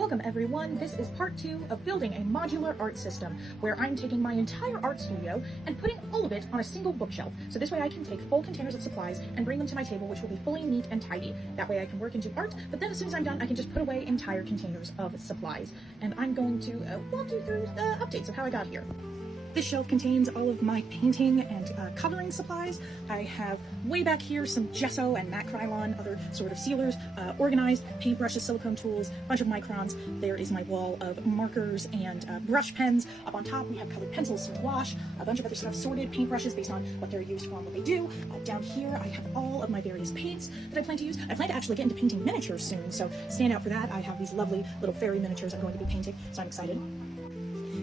Welcome everyone, this is part 2 of building a modular art system where I'm taking my entire art studio and putting all of it on a single bookshelf. So this way I can take full containers of supplies and bring them to my table, which will be fully neat and tidy. That way I can work and do art, but then as soon as I'm done I can just put away entire containers of supplies. And I'm going to walk you through the updates of how I got here. This shelf contains all of my painting and coloring supplies. I have way back here some gesso and matte Krylon, other sort of sealers, organized, paintbrushes, silicone tools, bunch of microns. There is my wall of markers and brush pens. Up on top we have colored pencils, some gouache, a bunch of other stuff, sorted paintbrushes based on what they're used for and what they do. Down here I have all of my various paints that I plan to use. I plan to actually get into painting miniatures soon, so stand out for that. I have these lovely little fairy miniatures I'm going to be painting, so I'm excited.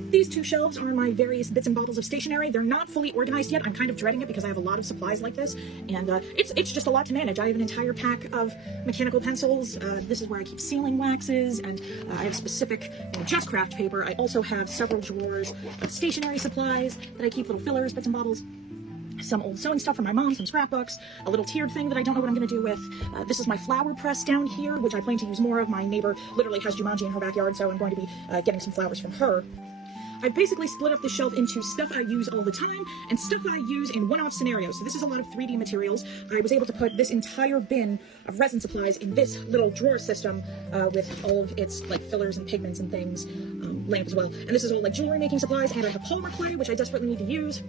These two shelves are my various bits and bobbles of stationery. They're not fully organized yet. I'm kind of dreading it because I have a lot of supplies like this, and it's just a lot to manage. I have an entire pack of mechanical pencils. This is where I keep sealing waxes, and I have specific just craft paper. I also have several drawers of stationery supplies that I keep, little fillers, bits and bobbles. Some old sewing stuff from my mom, some scrapbooks, a little tiered thing that I don't know what I'm going to do with. This is my flower press down here, which I plan to use more of. My neighbor literally has Jumanji in her backyard, so I'm going to be getting some flowers from her. I've basically split up the shelf into stuff I use all the time and stuff I use in one-off scenarios. So this is a lot of 3D materials. I was able to put this entire bin of resin supplies in this little drawer system with all of its like fillers and pigments and things, lamp as well. And this is all like jewelry making supplies, and I have polymer clay, which I desperately need to use.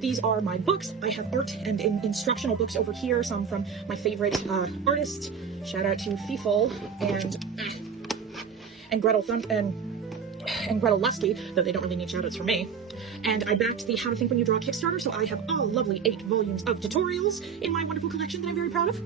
These are my books. I have art and instructional books over here, some from my favorite artists. Shout out to Fifol and Gretel and Gretel Lusty, though they don't really need shoutouts from me. And I backed the How to Think When You Draw Kickstarter, so I have all lovely 8 volumes of tutorials in my wonderful collection that I'm very proud of.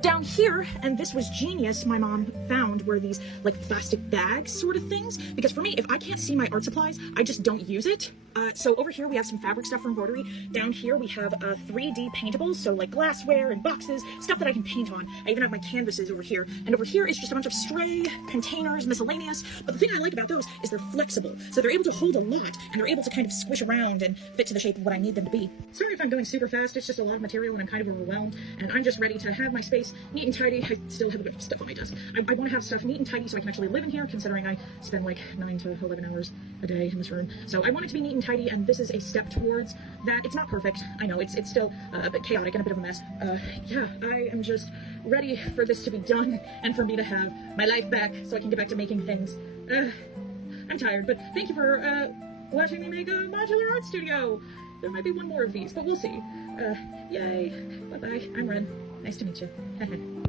Down here, and this was genius, my mom found were these like plastic bags sort of things, because for me, if I can't see my art supplies, I just don't use it. So over here we have some fabric stuff for embroidery. Down here we have 3D paintables, so like glassware and boxes, stuff that I can paint on. I even have my canvases over here. And over here is just a bunch of stray containers, miscellaneous. But the thing I like about those is they're flexible. So they're able to hold a lot, and they're able to kind of squish around and fit to the shape of what I need them to be. Sorry if I'm going super fast, it's just a lot of material and I'm kind of overwhelmed, and I'm just ready to have my space neat and tidy. I still have a bit of stuff on my desk. I want to have stuff neat and tidy so I can actually live in here, considering I spend like 9 to 11 hours a day in this room. So I want it to be neat and tidy, and this is a step towards that. It's not perfect, I know, it's still a bit chaotic and a bit of a mess. Yeah, I am just ready for this to be done and for me to have my life back so I can get back to making things. I'm tired, but thank you for watching me make a modular art studio. There might be one more of these, but we'll see. Yay. Bye-bye. I'm Ren. Nice to meet you.